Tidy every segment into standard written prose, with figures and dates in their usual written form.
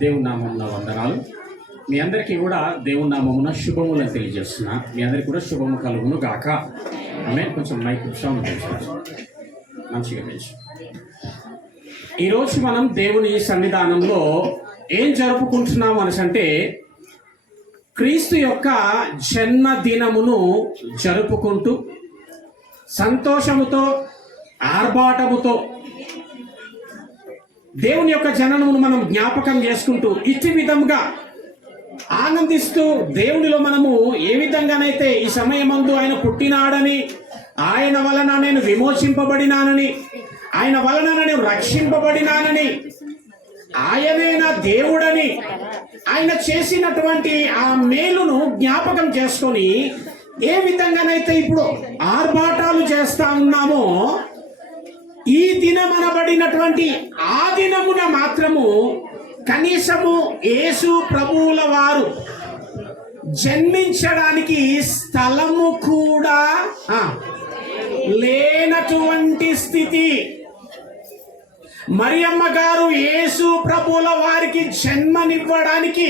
దేవుని నామమున వందనాలు. మీ అందరికీ కూడా దేవుని నామమున శుభములను తెలియజేస్తున్నా. మీ అందరికీ కూడా శుభము కలుగును గాక. ఆమేన్. కొంచెం మైక్ సౌండ్ పెంచాలి, మంచిగా పెంచు. ఈరోజు మనం దేవుని సన్నిధానంలో ఏం జరుపుకుంటున్నాం అంటే క్రీస్తు యొక్క జన్మదినమును జరుపుకుంటూ సంతోషముతో ఆర్భాటముతో దేవుని యొక్క జననమును మనం జ్ఞాపకం చేసుకుంటూ ఇట్టి విధముగా ఆనందిస్తూ దేవునిలో మనము ఏ విధంగానైతే ఈ సమయమందు ఆయన పుట్టినాడని, ఆయన వలన నేను విమోచింపబడినానని, ఆయన వలన నేను రక్షింపబడినానని, ఆయనే నా దేవుడని, ఆయన చేసినటువంటి ఆ మేలును జ్ఞాపకం చేసుకొని ఏ విధంగానైతే ఇప్పుడు ఆర్భాటాలు చేస్తా ఉన్నామో, ఈ దినమనబడినటువంటి ఆ దినమున మాత్రము కనీసము యేసు ప్రభువుల వారు జన్మించడానికి స్థలము కూడా లేనటువంటి స్థితి. మరియమ్మ గారు యేసు ప్రభువుల వారికి జన్మనివ్వడానికి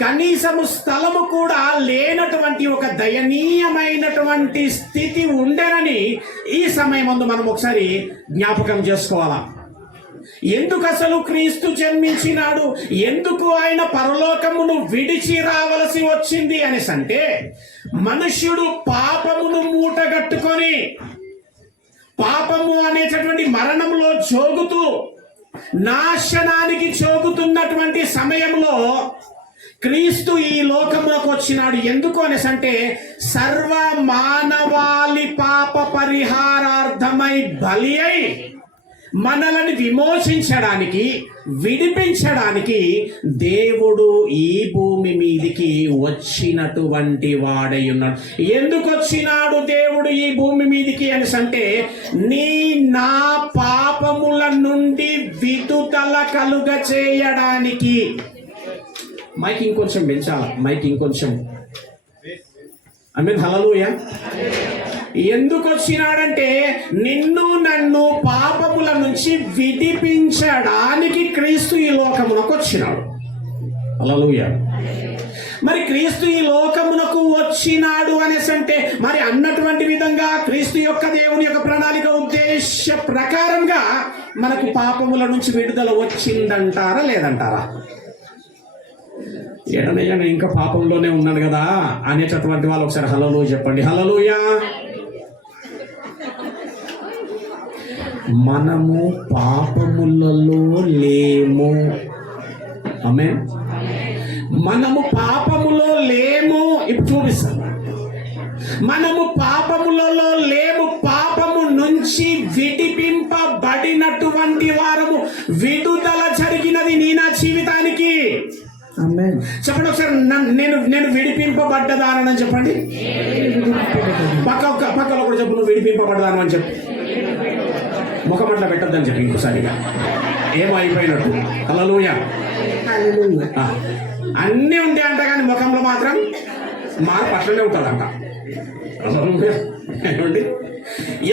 కనీసము స్థలము కూడా లేనటువంటి ఒక దయనీయమైనటువంటి స్థితి ఉండేనని ఈ సమయమందు మనం ఒకసారి జ్ఞాపకం చేసుకోవాలా. ఎందుకు అసలు క్రీస్తు జన్మించినాడు, ఎందుకు ఆయన పరలోకమును విడిచి రావలసి వచ్చింది అనేసి అంటే, మనుష్యుడు పాపమును మూటగట్టుకొని పాపము అనేటటువంటి మరణంలో జోగుతూ నాశనానికి జోగుతున్నటువంటి సమయంలో క్రీస్తు ఈ లోకములకు వచ్చినాడు. ఎందుకు అనేసి అంటే సర్వ మానవాళి పాప పరిహారార్థమై బలి అయి మనలను విమోచించడానికి, విడిపించడానికి దేవుడు ఈ భూమి మీదికి వచ్చినటువంటి వాడై ఉన్నాడు. ఎందుకు వచ్చినాడు దేవుడు ఈ భూమి మీదికి అంటే నా పాపముల నుండి విడుదల కలుగ చేయడానికి. మైక్ ఇంకొంచెం పెంచాలా, మైక్ ఇంకొంచెం. ఆమేన్, హల్లెలూయా. ఎందుకు వచ్చినాడంటే నిన్ను నన్ను పాపముల నుంచి విడిపించడానికి క్రీస్తు ఈ లోకమునకు వచ్చినాడు. హల్లెలూయా. మరి క్రీస్తు ఈ లోకమునకు వచ్చినాడు అనేసి అంటే మరి అన్నటువంటి విధంగా క్రీస్తు యొక్క దేవుని యొక్క ప్రణాళిక ఉద్దేశ ప్రకారంగా మనకు పాపముల నుంచి విడుదల వచ్చిందంటారా లేదంటారా? ఏడనయ్యా నేను ఇంకా పాపంలోనే ఉన్నాను కదా అనేటటువంటి వాళ్ళు ఒకసారి హల్లెలూయా చెప్పండి. హల్లెలూయా. మనము పాపములలో లేము. ఆమేన్. మనము పాపములో లేము. ఇప్పుడు చూపిస్తాను. మనము పాపములలో లేము. పాపము నుంచి విడిపింపబడినటువంటి వారము. విడుదల జరిగినది నీ నా జీవితానికి. చెప్పండి ఒకసారి, నేను విడిపింపబడ్డదానని చెప్పండి. పక్కలో కూడా చెప్పు, నువ్వు విడిపింపబడ్డదాను అని చెప్పు. ముఖం అట్లా పెట్టద్దని చెప్పి ఇంకోసారిగా ఏమో అయిపోయినట్టు. హల్లెలూయా. అన్నీ ఉంటాయంట కానీ ముఖంలో మాత్రం మార్పు అట్లనే ఉంటుందంట. ఏమండి,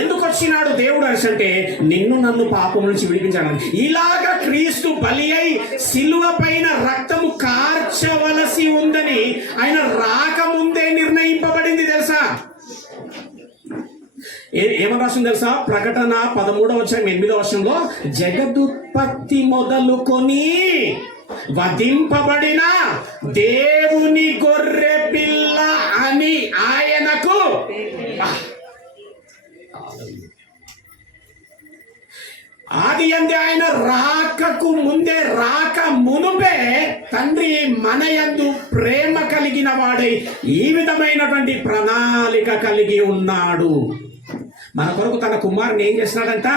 ఎందుకు వచ్చినాడు దేవుడు అనేసి అంటే నిన్ను నన్ను పాపం నుంచి విడిపించడానికి. ఇలాగా క్రీస్తు బలి అయి సిలువ పైన రక్తము కార్చవలసి ఉందని ఆయన రాకముందే నిర్ణయింపబడింది. తెలుసా ఏమని రాసింది తెలుసా? ప్రకటన 13:8 జగదుత్పత్తి మొదలుకొని వధింపబడిన దేవుని గొర్రె పిల్ల అని ఆయనకు ఆది అందే ఆయన రాకకు ముందే, రాక మునుపే తండ్రి మన యందు ప్రేమ కలిగిన వాడై ఈ విధమైనటువంటి ప్రణాళిక కలిగి ఉన్నాడు. మన కొరకు తన కుమారుని ఏం చేసినాడంట?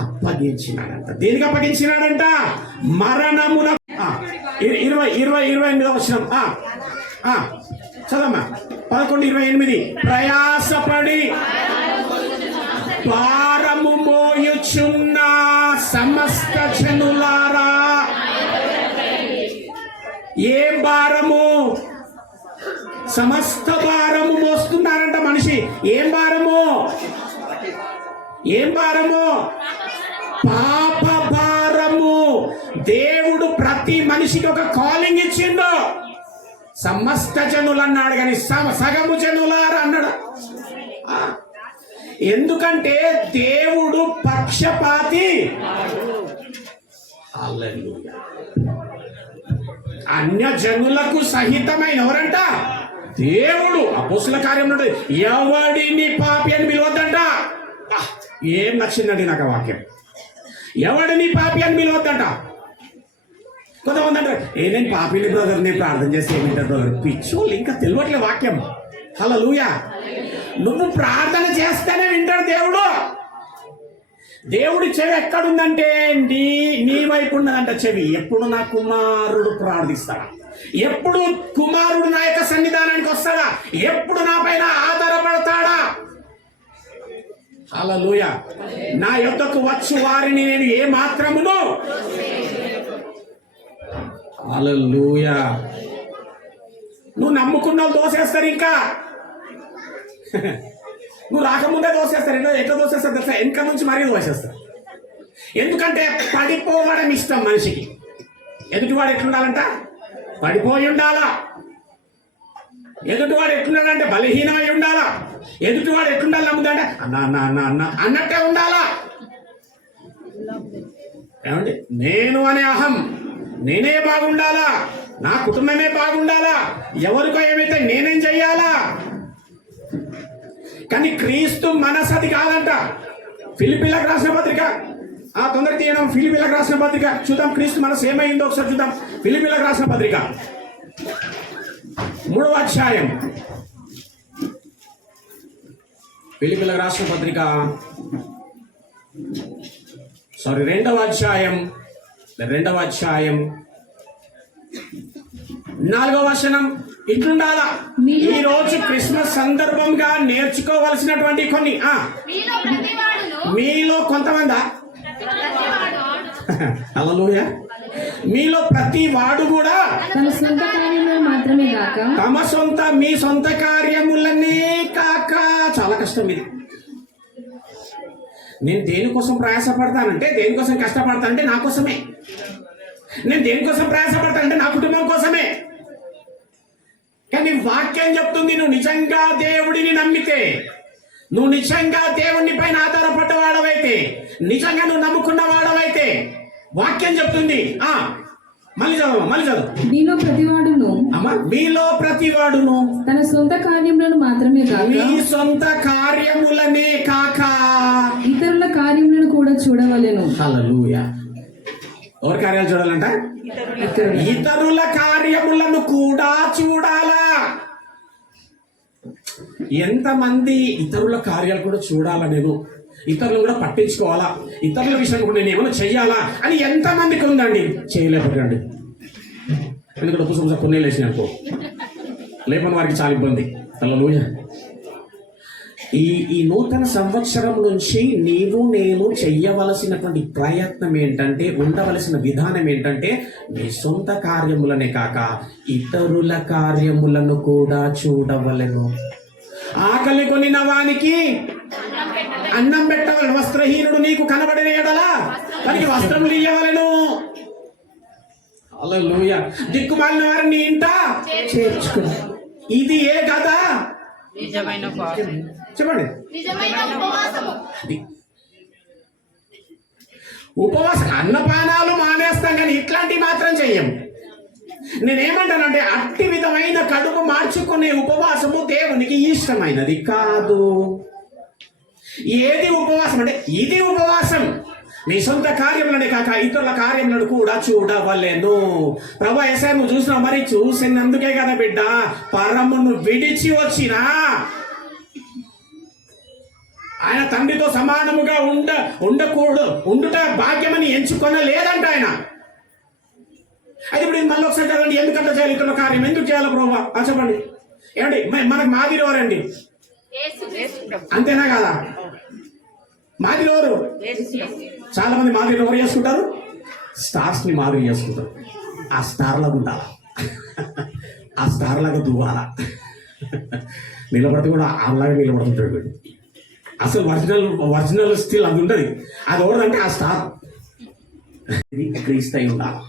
అప్పగించినాడంట. దేనికి అప్పగించినాడంట? మరణమున. 28 చదమ్మా. 11:28 ప్రయాసపడి భారము మోయుచున్న సమస్త జనులారా. ఏం భారము? సమస్త భారము మోస్తున్నారంట మనిషి. ఏం భారము? ఏం భారము? పాప భారము. దేవుడు ప్రతి మనిషికి ఒక కాలింగ్ ఇచ్చిండు. సమస్త జనులు అన్నాడు కానీ సగము జనులారా అన్నాడు. ఎందుకంటే దేవుడు పక్షపాతి. హల్లెలూయా. అన్య జనులకు సహితమైన ఎవరంట? దేవుడు. అపోస్తుల కార్యంలో ఎవడిని పాపి అని పిలవద్దంట. ఏం నచ్చిందండి నాకు ఆ వాక్యం. ఎవడిని పాపి అని పిలవద్దంట. కొంతమంది అంటారు నేను పాపిని బ్రదర్, నేను ప్రార్థన చేస్తే ఏమింటారు బ్రదర్. పిచ్చోళ్ళు ఇంకా తెలియట్లే వాక్యం. హల్లెలూయా. నువ్వు ప్రార్థన చేస్తేనే వింటాడు దేవుడు. దేవుడి చెవి ఎక్కడుందంటే నీ వైపు ఉన్నదంట చెవి. ఎప్పుడు నా కుమారుడు ప్రార్థిస్తాడా, ఎప్పుడు కుమారుడు నా యొక్క సన్నిధానానికి వస్తాడా, ఎప్పుడు నా పైన ఆధారపడతాడా. హల్లెలూయా. నా యొద్దకు వచ్చు వారిని నేను ఏ మాత్రమును. హల్లెలూయా. నువ్వు నమ్ముకున్న దోసేస్తారు. ఇంకా నువ్వు రాకముందే దోసేస్తారు. ఎట్లా దోసేస్తారు తెలుసా? వెనక నుంచి మరీ దోసేస్తారు. ఎందుకంటే పడిపోవడం ఇష్టం మనిషికి. ఎదుటివాడు ఎట్లుండాలంట? పడిపోయి ఉండాలా. ఎదుటివాడు ఎట్లున్నాడంటే బలహీనమై ఉండాలా. ఎదుటివాడు ఎట్లుండాలి నమ్ముతాడంటే అన్న అన్న అన్న అన్న అన్నట్టే ఉండాలా. ఏమండి? నేను అనే అహం, నేనే బాగుండాలా, నా కుటుంబమే బాగుండాలా, ఎవరికో ఏమైతే నేనేం చెయ్యాలా. కానీ క్రీస్తు మనసు అది కాదంట. ఫిలిప్పీలకు రాసిన పత్రిక, తొందర తీయడం. ఫిలిప్పీలకు రాసిన పత్రిక చూద్దాం. క్రీస్తు మనసు ఏమైందో ఒకసారి చూద్దాం. ఫిలిప్పీలకు రాసిన పత్రిక 3వ అధ్యాయం. ఫిలిప్పీలకు రాసిన పత్రిక 2వ అధ్యాయం 4వ వచనం. ఇట్లుండాలా. ఈ రోజు క్రిస్మస్ సందర్భంగా నేర్చుకోవలసినటువంటి కొన్ని మీలో కొంతమంది హల్లెలూయా. మీలో ప్రతి వాడు కూడా మీ సొంత కార్యములనే కాక. చాలా కష్టం ఇది. నేను దేనికోసం ప్రయాసపడతానంటే, దేనికోసం కష్టపడతానంటే నా కోసమే. నేను దేనికోసం ప్రయాసపడతానంటే నా కుటుంబం కోసమే. కానీ వాక్యం చెప్తుంది, నువ్వు నిజంగా దేవుడిని నమ్మితే, నువ్వు నిజంగా దేవుని పైన ఆధారపడ్డ వాడవైతే, నిజంగా నువ్వు నమ్ముకున్న వాడవైతే, వాక్యం చెప్తుంది. మళ్ళీ చదువు. మీలో ప్రతివాడును తన సొంత కార్యములను మాత్రమే కాక, మీ సొంత కార్యములనే కాక ఇతరుల కార్యములను కూడా చూడవలెను. హల్లెలూయా. ఎవరి కార్యాలు చూడాలంట? ఇతరుల కార్యములను కూడా చూడాలా. ఎంతమంది ఇతరుల కార్యాలు కూడా చూడాలా, నేను ఇతరులు కూడా పట్టించుకోవాలా, ఇతరుల విషయం కూడా నేను ఏమైనా చెయ్యాలా అని ఎంతమందికి ఉందండి. చేయలేకపోకండి. ఎందుకంటే పుస్తకం కొన్ని లేచిన అనుకో, లేపని వారికి చాలా ఇబ్బంది. హల్లెలూయా. ఈ నూతన సంవత్సరం నుంచి నీవు నేను చెయ్యవలసినటువంటి ప్రయత్నం ఏంటంటే, ఉండవలసిన విధానం ఏంటంటే, నీ సొంత కార్యములనే కాక ఇతరుల కార్యములను కూడా చూడవలెను. ఆకలి కొనిన వానికి అన్నం పెట్టవలను. వస్త్రహీనుడు నీకు కనబడిన ఎడలా వానికి వస్త్రములు ఇయ్యవలెను. హల్లెలూయా. దిక్కుమాలిన వారిని ఇంట చేర్చుకో. ఇది ఏ కదా? చెప్పండి. ఉపవాసం. అన్నపానాలు మానేస్తాం కానీ ఇట్లాంటివి మాత్రం చెయ్యం. నేనేమంటానంటే, అట్టి విధమైన కడుపు మార్చుకునే ఉపవాసము దేవునికి ఇష్టమైనది కాదు. ఏది ఉపవాసం అంటే ఇది ఉపవాసం. మీ సొంత కార్యములనే కాక ఇతరుల కార్యములను కూడా చూడవలెను. ప్రభు యేసయ్య నువ్వు చూసినావు, మరి చూసినందుకే కదా బిడ్డ పరమును విడిచి వచ్చినా ఆయన తండ్రితో సమానముగా ఉండకూడదు, ఉండుట భాగ్యమని ఎంచుకొనలేదంట ఆయన. అయితే ఇప్పుడు మళ్ళీ ఒకసారి చదవండి. ఎందుకంటే చేయాలి ఇతరుల కార్యం? ఎందుకు చేయాలి ప్రభు? చెప్పండి. ఏమండి, మనకు మాదిరి ఎవరండి? అంతేనా కాదా? మాదిరి ఎవరు? చాలా మంది మాదిరి ఎవరు చేసుకుంటారు? స్టార్స్ ని మాదిరి చేసుకుంటారు. ఆ స్టార్ లాగా ఉండాలా, ఆ స్టార్ లాగా దువ్వాలా, నిలబడితే కూడా అలాగే నిలబడుతుంటాడు వీడు. అసలు ఒరిజినల్ స్టిల్ అది ఉంటుంది. అది ఎవరంటే ఆ స్టార్. ఇది క్రీస్తు అయి ఉండాలి.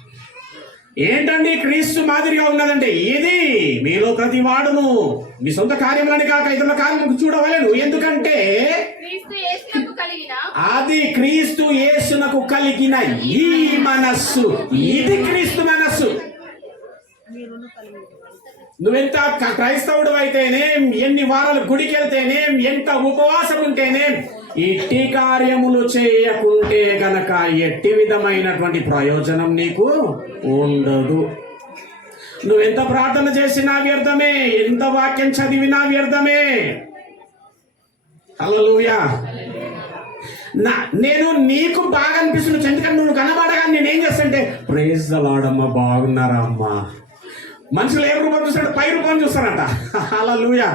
ఏంటండి క్రీస్తు మాదిరిగా ఉన్నదంటే ఇది మీలో ప్రతి వాడును మీ సొంత కార్యములని కాక ఇతరుల కార్యములకు చూడవలెను. ఎందుకంటే క్రీస్తు యేసునకు కలిగిన అది క్రీస్తు యేసునకు కలిగిన ఈ మనస్సు, ఇది క్రీస్తు మనస్సు. నువ్వెంత క్రైస్తవుడు అయితేనేం, ఎన్ని వారాలు గుడికి వెళ్తేనేం, ఎంత ఉపవాసం ఉంటేనేం, ఇట్టి కార్యములు చేయకుంటే గనక ఎట్టి విధమైనటువంటి ప్రయోజనం నీకు ఉండదు. నువ్వెంత ప్రార్థన చేసినా వ్యర్థమే, ఎంత వాక్యం చదివినా వ్యర్థమే. హల్లెలూయా. నేను నీకు బాగా అనిపిస్తుంది, ఎందుకంటే నువ్వు కనబడగా నేనేం చేస్తాంటే ప్రైజ్ ది లార్డ్ అమ్మా, బాగున్నారా అమ్మా. మనుషులు ఏ రూపం చూస్తారంటే పై రూపం చూస్తారంట. హల్లెలూయా.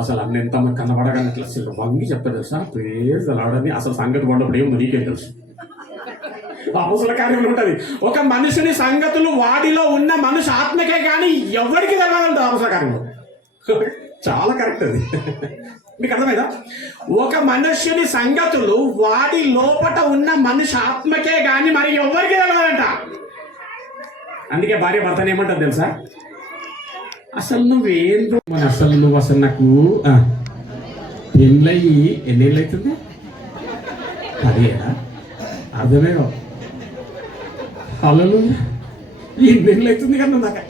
అసలు అన్న ఎంత కనబడగానే ఇట్లా అసలు వంగి చెప్తాడు సార్ ప్రైజ్ ది లార్డ్ అని. అసలు సంగతి పడినప్పుడు ఏమో నీకేం తెలుసు. అపోస్తల కార్యంలో ఉంటది, ఒక మనుషుని సంగతులు వాడిలో ఉన్న మనిషి ఆత్మకే కానీ ఎవరికి తెలియాలంట అపోస్తల కార్యంలో. చాలా కరెక్ట్ అది. మీకు అర్థమైందా? ఒక మనుష్యుని సంగతులు వాడి లోపట ఉన్న మనిషి ఆత్మకే గాని మరి ఎవరికి తెలియాలంట. అందుకే భార్య భర్తను ఏమంటారు తెలుసా, అసలు నువ్వేందో నువ్వు అసలు నాకు పెళ్ళయి ఎన్నేళ్ళు అవుతుంది? అదేనా అర్థమే అలలు ఎన్నేళ్ళు అవుతుంది కదా నాకు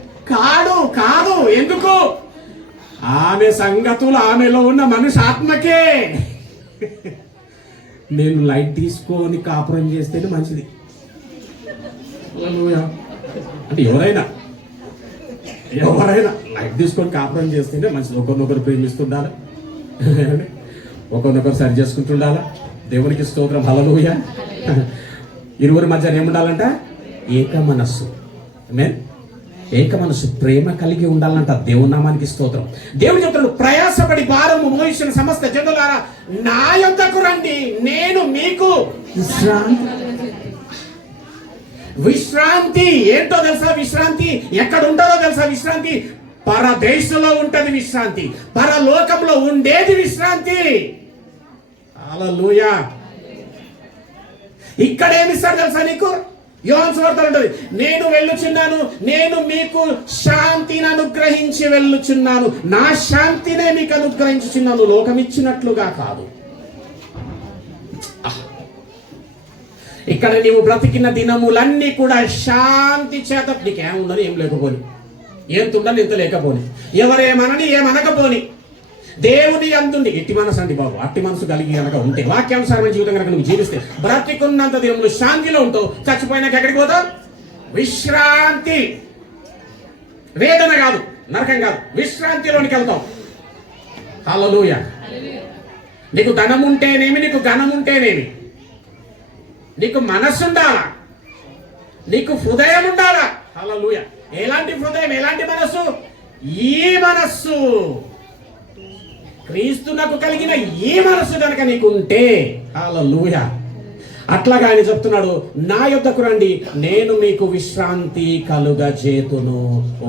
కాదు. ఎందుకు? ఆమె సంగతులు ఆమెలో ఉన్న మనిషి ఆత్మకే. నేను లైట్ తీసుకొని కాపురం చేస్తేనే మంచిది. అంటే ఎవరైనా లైట్ తీసుకొని కాపురం చేస్తేనే మంచిది. ఒకరినొకరు ప్రేమిస్తుండాలి, ఒకరినొకరు సరి చేసుకుంటుండాలా. దేవునికి స్తోత్రం. హల్లెలూయా. ఇరువురి మధ్య ఏముండాలంట? ఏక మనస్సు. ఆమేన్. ఏక మనస్సు, ప్రేమ కలిగి ఉండాలంట. దేవుని నామానికి స్తోత్రం. దేవుడు చెప్తాడు, ప్రయాసపడి భారము మోసిన సమస్త జనులారా నా యొద్దకు రండి, నేను మీకు విశ్రాంతి. ఏంటో తెలుసా విశ్రాంతి? ఎక్కడ ఉంటుందో తెలుసా విశ్రాంతి? పరదేశంలో ఉంటది విశ్రాంతి, పరలోకంలో ఉండేది విశ్రాంతి. హల్లెలూయా. ఇక్కడ ఏమిస్తాడు తెలుసా నీకు? యోహాను సువార్తలో ఉంటది, నేను వెళ్ళుచున్నాను, నేను మీకు శాంతిని అనుగ్రహించి వెళ్ళుచున్నాను, నా శాంతినే మీకు అనుగ్రహించుచున్నాను, లోకం ఇచ్చినట్లుగా కాదు. ఇక్కడ నీవు బ్రతికిన దినములన్నీ కూడా శాంతి చేత, నీకేముందని ఏం లేకపోని, ఎంత ఉండాలి ఎంత లేకపోని, ఎవరేమనని ఏమనకపోని, దేవుని అందుండి ఎట్టి మనసు అండి బాబు. అట్టి మనసు కలిగి కనుక ఉంటే, వాక్యానుసారమైన జీవితం కనుక నువ్వు జీవిస్తే బ్రతికున్నంత దినములు శాంతిలో ఉంటావు. చచ్చిపోయినాక ఎక్కడికి పోతావు? విశ్రాంతి. వేదన కాదు, నరకం కాదు, విశ్రాంతిలోనికి వెళ్తావు. హల్లెలూయా. నీకు ధనం ఉంటేనేమి, నీకు ఘనం ఉంటేనేమి, నీకు మనస్సు ఉండాలా, నీకు హృదయం ఉండాలా. హల్లెలూయా. ఎలాంటి హృదయం, ఎలాంటి మనస్సు? ఈ మనస్సు, క్రీస్తునకు కలిగిన ఈ మనస్సు కనుక నీకు ఉంటే, హల్లెలూయా, అట్లాగా ఆయన చెప్తున్నాడు, నా యొద్దకు రండి, నేను మీకు విశ్రాంతి కలుగజేతును.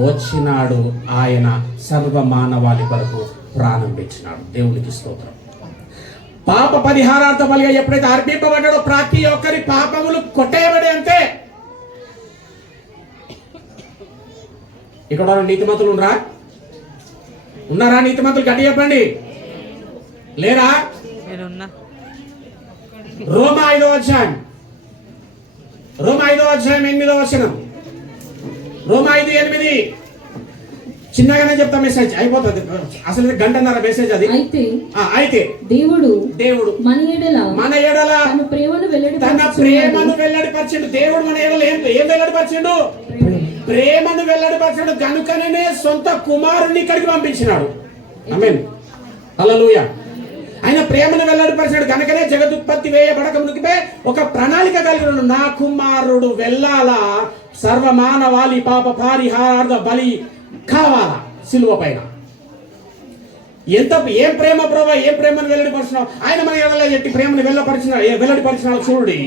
వచ్చినాడు ఆయన సర్వ మానవాళి కొరకు ప్రాణం పెంచినాడు. దేవునికి స్తోత్రం. పాప పరిహారార్థ బలిగా ఎప్పుడైతే అర్పింపబడ్డాడో ప్రతి ఒక్కరి పాపములు కొట్టేయబడి అంతే. ఇక్కడ నీతిమంతులు ఉన్నారా? నీతిమంతులు గట్టి చెప్పండి. లేరా? రోమా 5వ అధ్యాయం 8వ వచనం. రోమా 5:8. చిన్నగానే చెప్తా, మెసేజ్ అయిపోతుంది. అసలు గంటన్నర మెసేజ్ అది. అయితే దేవుడు మన ఎడల తన ప్రేమను వెల్లడిపరిచిండు. దేవుడు మన ఎడల ఏం వెల్లడిపరిచిండు? ప్రేమను వెల్లడిపరిచాడు. కనుకనే సొంత కుమారుని ఇక్కడికి పంపించినాడు. ఆమేన్. హల్లెలూయా. ఆయన ప్రేమను వెల్లడిపరిచాడు. కనుకనే జగదుత్పత్తి వేయబడక మునిపే ఒక ప్రణాళిక కలిగిన, నా కుమారుడు వెళ్ళాలా, సర్వమానవాళి పాప పరిహారార్థ బలి కావాలా సిలువ పైన. ఏం ప్రేమ ప్రభా, ఏం ప్రేమను వెల్లడిపరిచినావు. ఆయన మన ఎడల ఎట్టి ప్రేమను వెల్లడిపరిచినాడు చూడండి.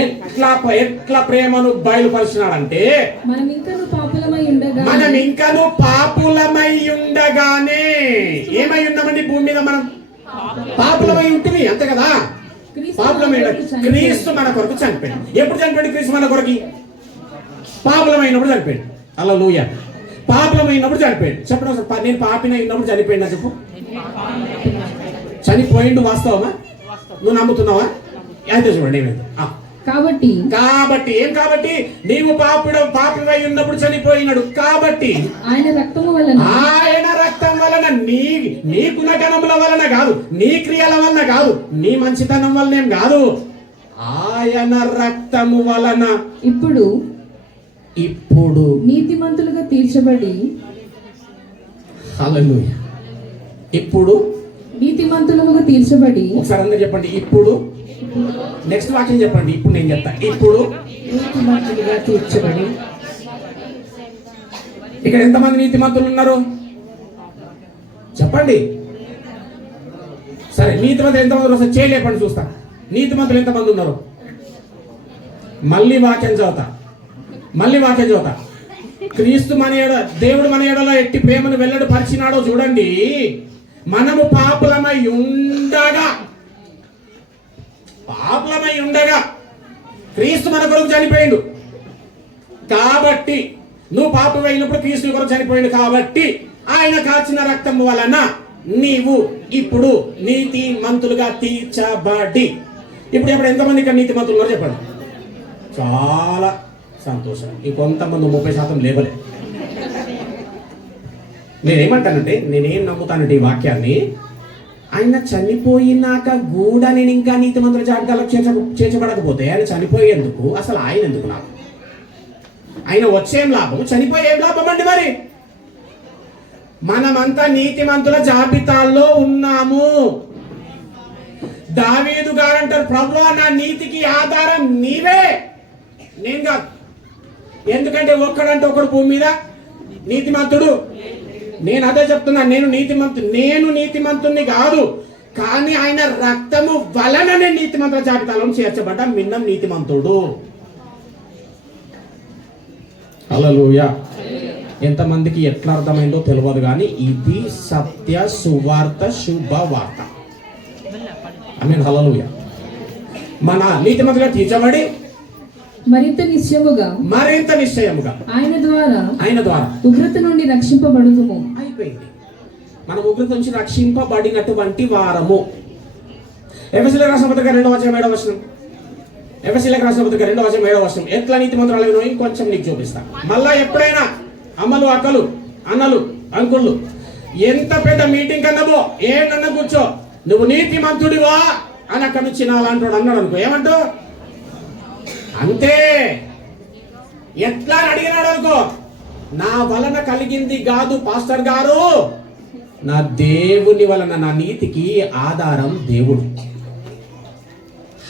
ఎట్లా ప్రేమను బయలుపరిచినాడంటే, మనం ఇంకను పాపులమై ఉండగానే ఏమై ఉన్నామండి? భూమి మీద మనం పాపులమై ఉంటుంది, అంతే కదా. పాపులమైన క్రీస్తు మన కొరకు చనిపోయాడు. ఎప్పుడు చనిపోయాడు క్రీస్తు మన కొరకు? పాపులమైనప్పుడు చనిపోయాడు. హల్లెలూయా. పాపులమైనప్పుడు చనిపోయాడు. చెప్పండి ఒకసారి, నేను పాపిన అయినప్పుడు చనిపోయినా చెప్పు. చనిపోయిండు వాస్తవమా? నువ్వు నమ్ముతున్నావా? అయితే చూడండి ఏమైంది. కాబట్టి ఏం కాబట్టి? నీవు పాపివై ఉన్నప్పుడు చనిపోయినాడు. కాబట్టి ఆయన రక్తం వలన నీ గుణగణముల వలన కాదు, నీ క్రియల వలన కాదు, నీ మంచితనం వలనేం కాదు, ఆయన రక్తము వలన ఇప్పుడు నీతిమంతులుగా తీర్చబడి. హల్లెలూయా. ఇప్పుడు నీతిమంతులుగా తీర్చబడి. ఒకసారి అందరూ చెప్పండి, ఇప్పుడు. నెక్స్ట్ వాక్యం చెప్పండి. ఇప్పుడు నేను చెప్తా. ఇప్పుడు నీతిమంతులుగా తీర్చబడి. ఇక్కడ ఎంతమంది నీతిమంతులు ఉన్నారు చెప్పండి. సరే, నీతిమంతులు ఎంతమంది ఉన్నారు? చేయలేపండి చూస్తా. నీతిమంతులు ఎంతమంది ఉన్నారు? మళ్ళీ వాక్యం చదువుతా. క్రీస్తు దేవుడు మన ఎడల ఎట్టి ప్రేమను వెల్లడి పరిచినాడో చూడండి. మనము పాపులమై ఉండగా క్రీస్తు మన కొరకు చనిపోయిండు. కాబట్టి నువ్వు పాపం అయినప్పుడు క్రీస్తు కొరకు చనిపోయిండు. కాబట్టి ఆయన కాచిన రక్తం వలన నీవు ఇప్పుడు నీతిమంతులుగా తీర్చబడి. ఇప్పుడు ఎంతమంది ఇక్కడ నీతిమంతులు ఉన్నారు చెప్పండి. చాలా సంతోషం. ఇంకొంతమంది 30% లేవలే. నేనేమంటానంటే, నేనేం నమ్ముతానంటే ఈ వాక్యాన్ని, ఆయన చనిపోయినాక కూడా నేను ఇంకా నీతిమంతుల జాబితాలో చేర్చబడకపోతే ఆయన చనిపోయేందుకు అసలు ఆయన ఎందుకు నాకు? ఆయన వచ్చేం లాభం, చనిపోయేం లాభం అండి? మరి మనమంతా నీతిమంతుల జాబితాల్లో ఉన్నాము. దావీదు గారు అంటారు, ప్రభువా నా నీతికి ఆధారం నీవే, నేను కాదు. ఎందుకంటే ఒక్కడంటే ఒకడు భూమి మీద నీతిమంతుడు. నేను అదే చెప్తున్నా, నేను నీతిమంతుని కాదు, కానీ ఆయన రక్తము వలన నేను నీతిమంతుల జాబితాలో చేర్చబడ్డ మిన్నం నీతిమంతుడు. హల్లెలూయా. ఎంతమందికి ఎట్లా అర్థమైందో తెలియదు, కానీ ఇది సత్య సువార్త, శుభవార్త. ఆమేన్. హల్లెలూయా. మన నీతిమంతులుగా తీర్చబడి మరింత నిశ్చయముగా ఆయన ద్వారా ఉగ్రత నుండి రక్షింపబడుదుము. అయిపోయింది. మనం ఉగ్రత నుంచి రక్షింపబడినటువంటి వారము. ఎఫెసీయులకు రాసిన పత్రిక 2:7 ఎఫెసీయులకు రాసిన పత్రిక 2:7 ఎట్లా నీతిమంతురాలు ఇంకొంచెం నీకు చూపిస్తా. మళ్ళా ఎప్పుడైనా అమ్మలు, అక్కలు, అన్నలు, అంకుళ్ళు ఎంత పెద్ద మీటింగ్ అన్నవో ఏమన్నా కూర్చో, నువ్వు నీతిమంతుడివా అని అక్కడి నుంచి నా అలాంటి అన్నాడు అనుకో, ఏమంటావు? అంతే. ఎట్లా అడిగినాడు అనుకో, నా వలన కలిగింది కాదు పాస్టర్ గారు, నా దేవుని వలన, నా నీతికి ఆధారం దేవుడు.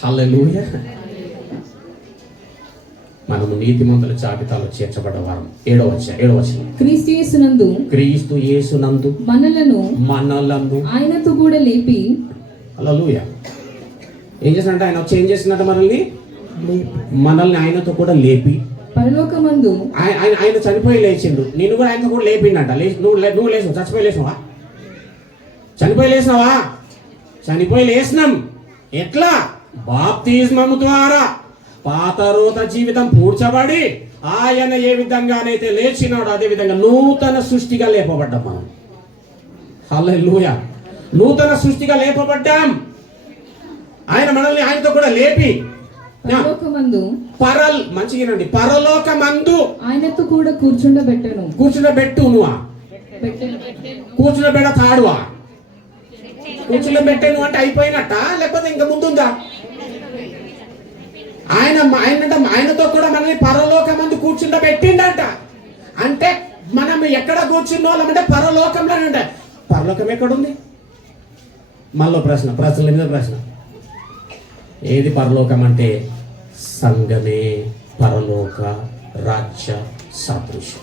హల్లెలూయా. మనము నీతిమంతుల జాబితాలో చేర్చబడ్డవారం. 7వ వచనం. క్రీస్తు యేసునందు మనలను ఆయనతో కూడా లేపి. హల్లెలూయా. ఏం చేసినట్టు? ఆయన చేంజ్ చేసినట్టు మనల్ని ఆయనతో కూడా లేపి పరలోకమందు ఆయన చనిపోయి లేచిండు, నేను కూడా ఆయనతో కూడా లేపిండట. నువ్వు లేచావు, చచ్చిపోయి లేచినావా? చనిపోయి లేచినాం. ఎట్లా? బాప్తిస్మము ద్వారా పాత రోత జీవితం పూడ్చబడి ఆయన ఏ విధంగానైతే లేచినాడో అదే విధంగా నూతన సృష్టిగా లేపబడ్డాం మనం. హల్లెలూయా. నూతన సృష్టిగా లేపబడ్డాం. ఆయన మనల్ని ఆయనతో కూడా లేపి మంచిగానండి, పరలోకమందు ఆయనతో కూడా కూర్చుండబెట్టను. కూర్చుండబెట్టు. నువ్వా కూర్చుండబెడతాడువా? కూర్చుండబెట్టాను అంటే అయిపోయినట్ట, లేకపోతే ఇంకా ముందుందా? ఆయనతో కూడా మనల్ని పరలోకమందు కూర్చుండబెట్టిండట. అంటే మనం ఎక్కడ కూర్చున్న వాళ్ళమంటే పరలోకంలో. అంటే పరలోకం ఎక్కడుంది? మళ్ళీ ప్రశ్న. ఏది పరలోకం అంటే? సంఘమే పరలోక రాజ్య సదృశం.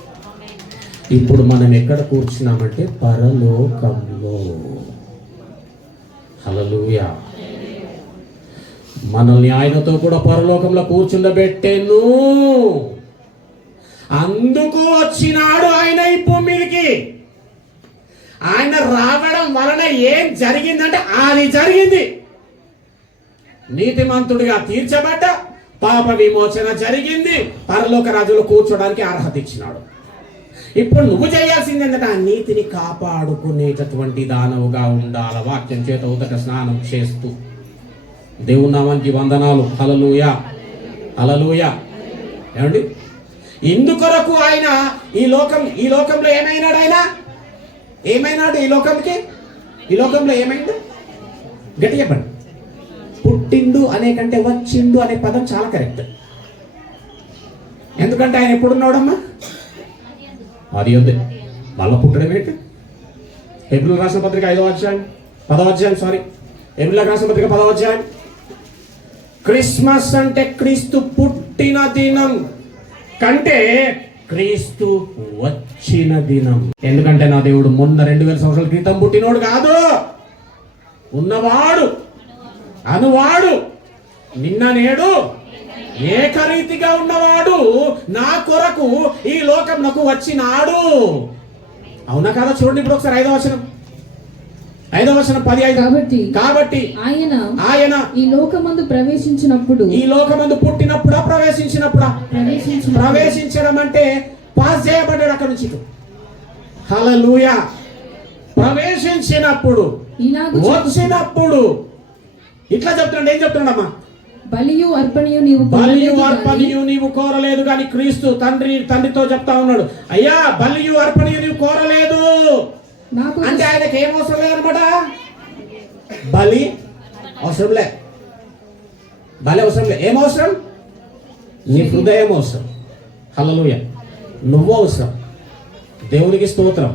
ఇప్పుడు మనం ఎక్కడ కూర్చున్నామంటే పరలోకంలో. హల్లెలూయా. మనల్ని ఆయనతో కూడా పరలోకంలో కూర్చుండబెట్టెను. అందుకు వచ్చినాడు ఆయన ఈ భూమికి. ఆయన రావడం వలన ఏం జరిగిందంటే అది జరిగింది. నీతిమంతుడిగా తీర్చబడ్డ, పాప విమోచన జరిగింది, పరలోక రాజులో కూర్చోడానికి అర్హత ఇచ్చినాడు. ఇప్పుడు నువ్వు చేయాల్సింది ఏంటంటే ఆ నీతిని కాపాడుకునేటటువంటి దానవుగా ఉండాల. వాక్యం చేత ఉదక స్నానం చేస్తూ దేవుని నామానికి వందనాలు. హల్లెలూయా, హల్లెలూయా. ఏమండి, ఇందుకొరకు ఆయన ఈ లోకంలో ఏమైనాడు? ఆయన ఏమైనాడు? ఈ లోకంలో ఏమైంది? గట్టి చెప్పండి. పుట్టిండు అనే కంటే వచ్చిండు అనే పదం చాలా కరెక్ట్. ఎందుకంటే ఆయన ఎప్పుడున్నాడమ్మా? అది ఉంది. మళ్ళా పుట్టడం ఏంటి? ఏప్రిల్ రాసిన పత్రిక 10వ అధ్యాయం. ఏప్రిల్ రాసిన పత్రిక 10వ అధ్యాయం. క్రిస్మస్ అంటే క్రీస్తు పుట్టిన దినం కంటే క్రీస్తు వచ్చిన దినం. ఎందుకంటే నా దేవుడు మొన్న 2000 సంవత్సరాల క్రితం పుట్టినోడు కాదు, ఉన్నవాడు, అనువాడు, నిన్న నేడు ఏకరీతిగా ఉన్నవాడు. నా కొరకు ఈ లోకంలోకి వచ్చినాడు. అవునా కాదా? చూడండి ఇప్పుడు ఒకసారి 5వ వచనం 15. కాబట్టి ఆయన ఈ లోకమందు ప్రవేశించినప్పుడు, ఈ లోకమందు పుట్టినప్పుడా ప్రవేశించినప్పుడా? ప్రవేశించడం అంటే పాస్ చేయబడ్డాడు అక్కడ నుంచి. హల్లెలూయా. ప్రవేశించినప్పుడు, వచ్చినప్పుడు ఇట్లా చెప్తున్నాడు. ఏం చెప్తున్నాడమ్మా? బలియు అర్పణయు నీవు కోరలేదు కానీ క్రీస్తు తండ్రితో చెప్తా ఉన్నాడు, అయ్యా బలియు అర్పణయు నీవు కోరలేదు అంటే ఆయనకి ఏం అవసరం లేదనమాట. బలి అవసరం లే. ఏం అవసరం? నీ హృదయం అవసరం. హల్లెలూయా. నువ్వు అవసరం. దేవునికి స్తోత్రం.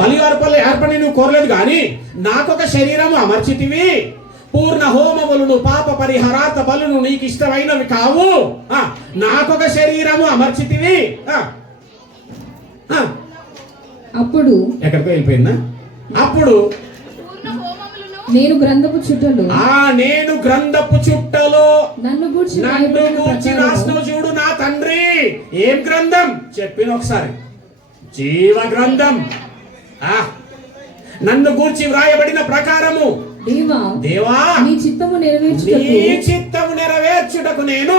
బలి అర్పణ నువ్వు కోరలేదు కానీ నాకొక శరీరము అమర్చితివి, పూర్ణ హోమములను పాప పరిహారార్థ బలును నీకు ఇష్టమైనవి కావు, నాకొక శరీరము అమర్చితివి. అప్పుడు ఎక్కడికో వెళ్ళిపోయిందా? అప్పుడు నేను గ్రంథపు చుట్టలో నన్ను గూర్చి రాసిన చూడు నా తండ్రి. ఏం గ్రంథం చెప్పిన ఒకసారి? జీవ గ్రంథం. నన్ను గూర్చి వ్రాయబడిన ప్రకారము దేవా నీ చిత్తము నెరవేర్చుటకు నేను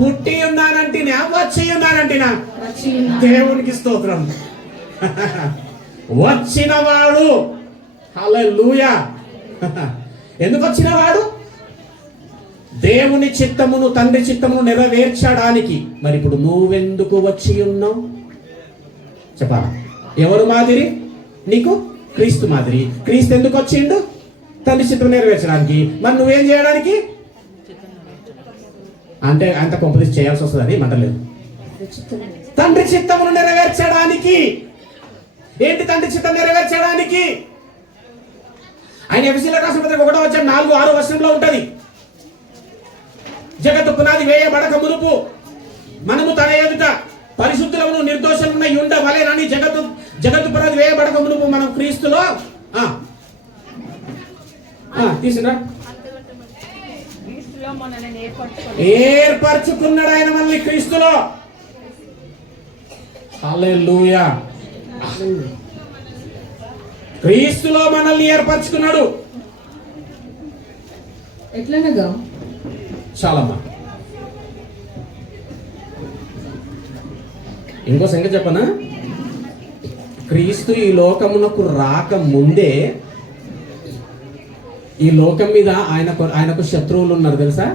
పుట్టి ఉన్నానంటినా, వచ్చి ఉన్నానంటినా? దేవునికి స్తోత్రం. వచ్చినవాడు. హల్లెలూయా. ఎందుకు వచ్చినవాడు? దేవుని చిత్తమును, తండ్రి చిత్తమును నెరవేర్చడానికి. మరి ఇప్పుడు నువ్వెందుకు వచ్చి ఉన్నావు చెప్పాలా? ఎవరు మాదిరి నీకు? క్రీస్తు మాదిరి. క్రీస్తు ఎందుకు వచ్చిండు? తండ్రి చిత్తం నెరవేర్చడానికి. మరి నువ్వేం చేయడానికి? అంటే అంత కొంపదీసి చేయాల్సి వస్తుందని మంటలేదు. తండ్రి చిత్తమును నెరవేర్చడానికి. ఏంటి తండ్రి చిత్తం నెరవేర్చడానికి? ఆయన ఎఫెసీయులకు రాసిన పత్రిక 1వ అధ్యాయం 4-6 వచనంలో ఉంటది. జగత్తు పునాది వేయబడక మునుపు మనము తన ఎదుట పరిశుద్ధులను నిర్దోషమున ఉండవలెనని జగత్తు పునాది వేయబడక మునుపు మనం క్రీస్తులో తీసినా ఏర్పరచుకున్నాడు ఆయన మనల్ని క్రీస్తులో. హల్లెలూయా. క్రీస్తులో మనల్ని ఏర్పరచుకున్నాడు. ఎట్లనగా చాలమ్మా. ఇంకో సంగతి చెప్పనా? క్రీస్తు ఈ లోకమునకు రాక ముందే ఈ లోకం మీద ఆయనకు శత్రువులు ఉన్నారు తెలుసా?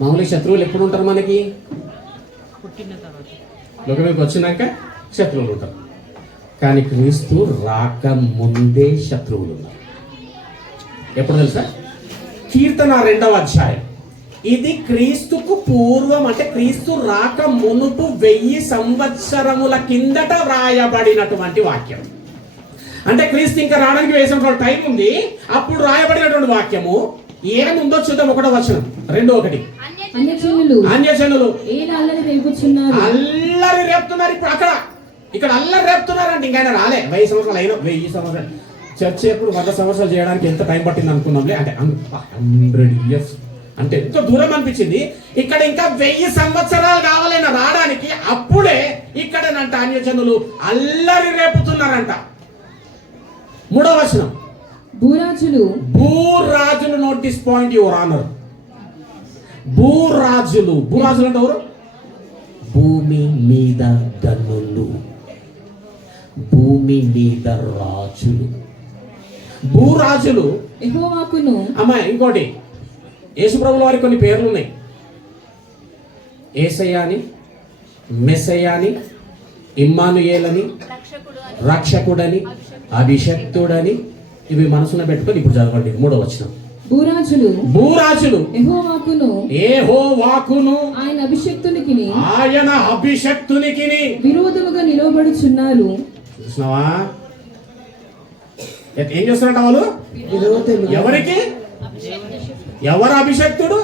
మామూలుగా శత్రువులు ఎప్పుడు ఉంటారు మనకి? లోకం మీదకి వచ్చినాక శత్రువులు ఉంటారు. కానీ క్రీస్తు రాక ముందే శత్రువులు ఉన్నారు. ఎప్పుడు తెలుసా? కీర్తన 2వ అధ్యాయం. ఇది క్రీస్తుకు పూర్వం, అంటే క్రీస్తు రాక మునుపు 1000 సంవత్సరముల కిందట వ్రాయబడినటువంటి వాక్యం. అంటే క్రీస్తు ఇంకా రావడానికి 1000 సంవత్సరాల టైం ఉంది. అప్పుడు రాయబడినటువంటి వాక్యము ఏముందో చూద్దాం. 1వ వచనం 2:1. అన్యజనులు అల్లరి రేపుతున్నారు. ఇప్పుడు ఇక్కడ అల్లరి రేపుతున్నారంటే ఇంకా ఆయన రాలే. 1000 సంవత్సరాలు అయినా 1000 సంవత్సరాలు చర్చ ఎప్పుడు 100 సంవత్సరాలు చేయడానికి ఎంత టైం పట్టింది అనుకున్నాంలే. అంటే 100 years అంటే ఎంతో దూరం అనిపించింది. ఇక్కడ ఇంకా 1000 సంవత్సరాలు కావాలైనా రావడానికి. అప్పుడే ఇక్కడనంట అన్యజనులు అల్లరి రేపుతున్నారంట. 3వ వచనం. భూరాజులు note this point your honour. భూరాజులు అంటే ఎవరు? భూమి మీద గనులు, భూమి మీద రాజులు, భూరాజులు. యెహోవాకును అమ్మా ఇంకోటి, యేసుప్రభుల వారికి కొన్ని పేర్లు ఉన్నాయి. యేసయ్య అని, మెస్సయ్య అని, ఇమ్మానుయేల్ అని, రక్షకుడని, అభిషక్తుడని. ఇవి మనసున పెట్టుకొని ఇప్పుడు చదవండి 3వ వచనం. భూరాజులు యెహోవాకును ఆయన అభిషక్తునికి విరోధముగా నిలవబడుచున్నారు. చూసినావా ఏం చేస్తున్నట్ట వాళ్ళు? ఎవరికి? ఎవరు అభిషక్తుడు?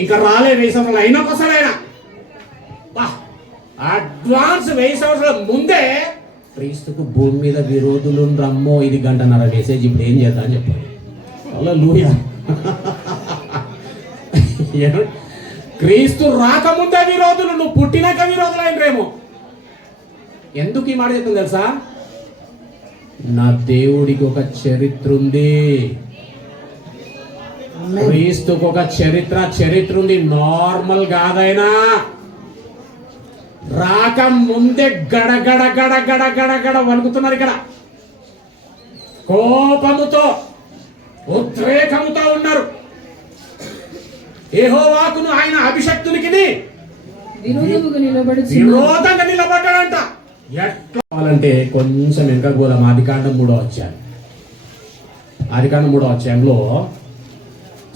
ఇంకా రాలే 1000 సంవత్సరాలు అయినా వస్తాడు ఆయన. అడ్వాన్స్ 1000 సంవత్సరాల ముందే క్రీస్తుకు భూమి మీద విరోధులు రమ్మో. ఇది 1.5 గంట మెసేజ్. ఇప్పుడు ఏం చేద్దాం అని చెప్పారు. హల్లెలూయా. క్రీస్తు రాకముందే విరోధులు, నువ్వు పుట్టినాక విరోధులు అయినరేమో. ఎందుకు ఈ మాట చెప్తుంది తెలుసా? నా దేవుడికి ఒక చరిత్ర ఉంది, క్రీస్తుకు ఒక చరిత్ర ఉంది. నార్మల్ కాదైనా రాక ముందే గడగడ గడగడ గడగడ వణుకుతున్నారు ఇక్కడ. కోపముతో ఉద్రేకముతో ఉన్నారు. యెహోవాకును ఆయన అభిషక్తునికి విరోధంగా నిలబడ్డాడంట. ఎట్లా అంటే కొంచెం వెనక పోదాం. ఆదికాండం 3వ అధ్యాయం. ఆదికాండం 3వ అధ్యాయంలో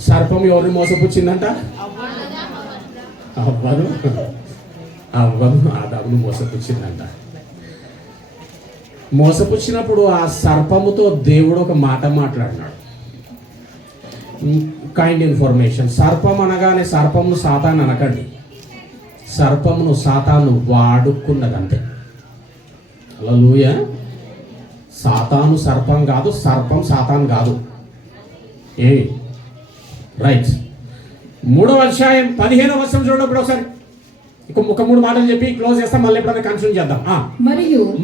సర్పం ఎవరిని మోసపుచ్చిందంట? అవ్వను ఆదామును మోసపుచ్చిందంట. మోసపుచ్చినప్పుడు ఆ సర్పముతో దేవుడు ఒక మాట మాట్లాడినాడు. Kind information. సర్పం అనగానే సర్పమును సాతాను అనకండి. సర్పమును సాతాను వాడుకున్నదంతే. హల్లెలూయా. సాతాను సర్పం కాదు, సర్పం సాతాను కాదు. ఏ రైట్. 3వ అధ్యాయం 15వ వచనం చూడప్పుడు ఒకసారి ఒక 3 మాటలు చెప్పి క్లోజ్ చేస్తాం. మళ్ళీ ఎప్పుడైనా కన్ఫ్యూజ్ చేద్దాం.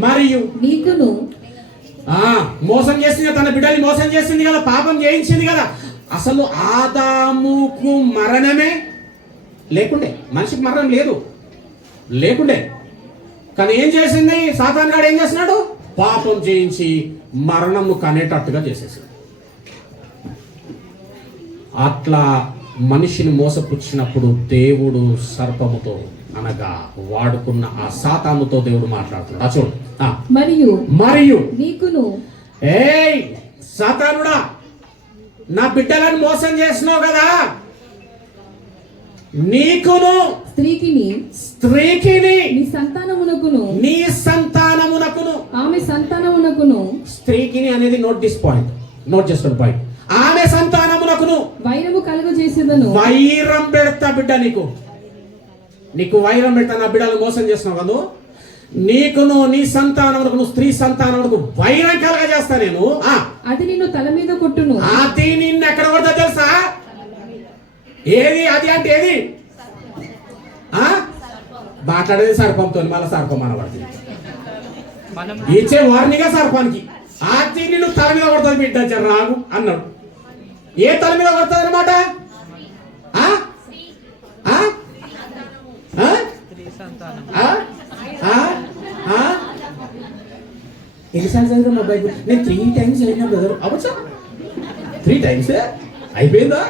మరియు నీకును మోసం చేసింది, తన బిడ్డని మోసం చేసింది కదా, పాపం చేయించింది కదా. అసలు ఆదాముకు మరణమే లేకుండే, మనిషికి మరణం లేకుండే. కానీ ఏం చేసింది? సాతాను గాడు ఏం చేస్తున్నాడు? పాపం చేయించి మరణము కనేటట్టుగా చేసేసాడు. అట్లా మనిషిని మోసపుచ్చినప్పుడు దేవుడు సర్పముతో అనగా వాడుకున్న ఆ సాతానుతో దేవుడు మాట్లాడుతున్నాడు. చూడు. మరియు నీకును ఏయ్ సాతానుడా, నా బిడ్డలను మోసం చేసినావు కదా, నీకును స్త్రీకిని నీ సంతానమునకును ఆమె సంతానమునకును. స్త్రీకిని అనేది నోట్ చేసుకోండి పాయింట్. ఆమె సంతానమునకును వైరము కలుగజేసేదను. వైరం పెడతా బిడ్డ, నీకు వైరం పెడతా. నా బిడ్డలు మోసం చేసినావు కదా, నీకును నీ సంతానమునకును, స్త్రీ సంతానమునకు వైరం కలగజేస్తా నేను. అది నిన్ను తల మీద కొట్టును. అది నిన్ను ఎక్కడ కొడతా తెలుసా? ఏది అది అంటే ఏది? మాట్లాడేది సర్పంతో, మళ్ళీ సర్పం అనబడుతుంది. ఇచ్చే వార్నిగా సర్పానికి. అది నిన్ను తల మీద కొడుతుంది బిడ్డ, రాగు అన్నాడు. ఏ తల మీద కొడుతుంది అనమాట? ఎన్నిసార్లు చదివిన బైబుల్? నేను 3 times చదివినా బ్రదర్. అవచ్చా 3 times అయిపోయిందా